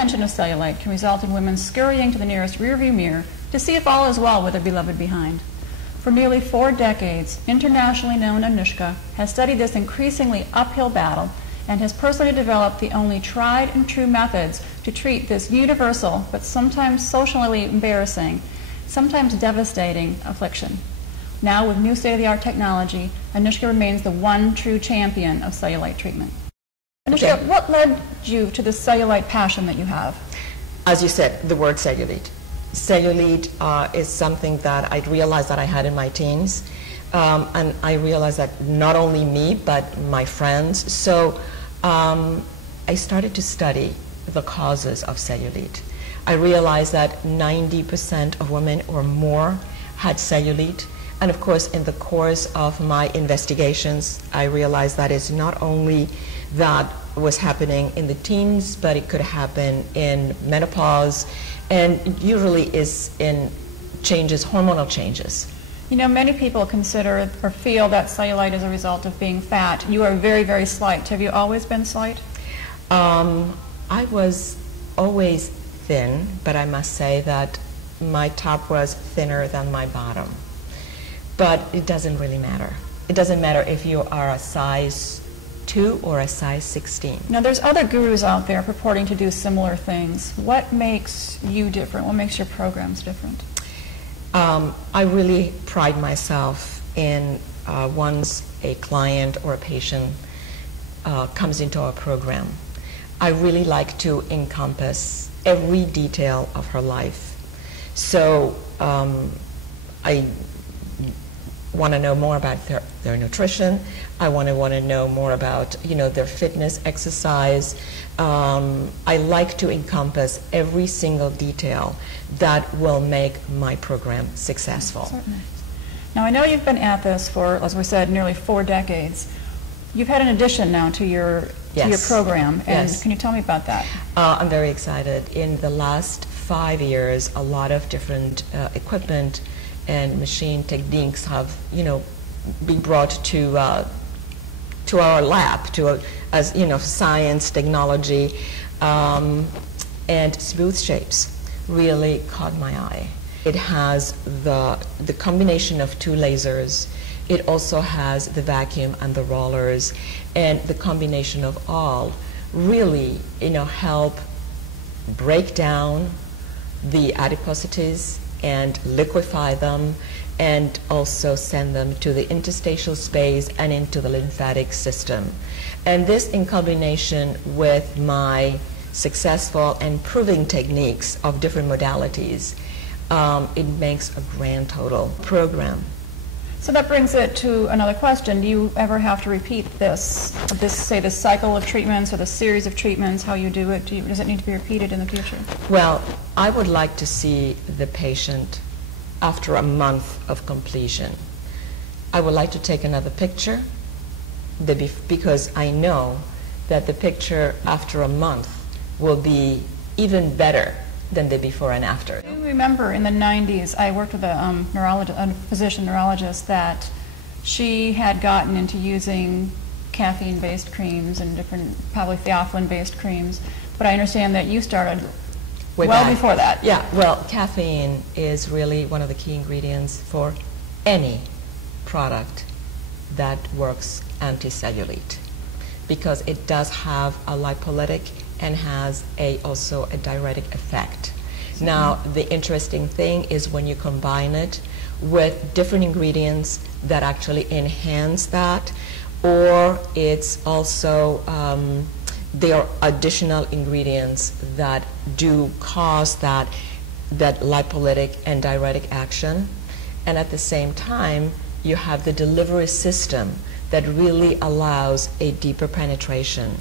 mention of cellulite can result in women scurrying to the nearest rearview mirror to see if all is well with their beloved behind. For nearly 4 decades, internationally known Anushka has studied this increasingly uphill battle and has personally developed the only tried and true methods to treat this universal but sometimes socially embarrassing, sometimes devastating affliction. Now, with new state-of-the-art technology, Anushka remains the one true champion of cellulite treatment. Anushka, Okay. what led you to the cellulite passion that you have? As you said, the word cellulite. Cellulite is something that I realized that I had in my teens, and I realized that not only me, but my friends. So I started to study the causes of cellulite. I realized that 90% of women or more had cellulite. And of course, in the course of my investigations, I realized that it's not only that was happening in the teens, but it could happen in menopause, and it usually is in changes, hormonal changes. You know, many people consider or feel that cellulite is a result of being fat. You are very, very slight. Have you always been slight? I was always thin, but I must say that my top was thinner than my bottom. But it doesn't really matter. It doesn't matter if you are a size 2 or a size 16. Now, there's other gurus out there purporting to do similar things. What makes you different? What makes your programs different? I really pride myself in once a client or a patient comes into our program, I really like to encompass every detail of her life. So I want to know more about their nutrition. I want to know more about, you know, their fitness, exercise. I like to encompass every single detail that will make my program successful. Certainly. Now, I know you've been at this for, as we said, nearly 4 decades. You've had an addition now to your program, and yes. Can you tell me about that? I'm very excited. In the last 5 years, a lot of different equipment and machine techniques have, you know, been brought to our lab, as you know, science, technology, and smooth shapes really caught my eye. It has the combination of 2 lasers. It also has the vacuum and the rollers, and the combination of all really, you know, help break down the adiposities and liquefy them, and also send them to the interstitial space and into the lymphatic system. And this, in combination with my successful and proving techniques of different modalities, it makes a grand total program. So that brings it to another question. Do you ever have to repeat this cycle of treatments or the series of treatments, how you do it? Does it need to be repeated in the future? Well, I would like to see the patient after a month of completion. I would like to take another picture because I know that the picture after a month will be even better than the before and after. I remember in the 90s, I worked with a physician neurologist that she had gotten into using caffeine-based creams and different, probably theophylline-based creams, but I understand that you started Way well back. before that. Yeah, well, caffeine is really one of the key ingredients for any product that works anti-cellulite, because it does have a lipolytic and has also a diuretic effect. Now, the interesting thing is when you combine it with different ingredients that actually enhance that, or it's also, there are additional ingredients that do cause that lipolytic and diuretic action. And at the same time, you have the delivery system that really allows a deeper penetration.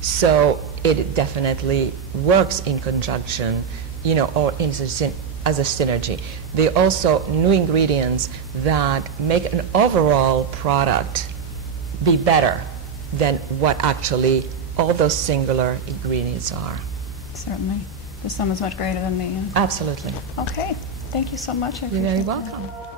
So it definitely works in conjunction, you know, or as a synergy. There are also new ingredients that make an overall product be better than what actually all those singular ingredients are. Certainly. The sum is much greater than the... Absolutely. Okay. Thank you so much. I You're very appreciate that. welcome.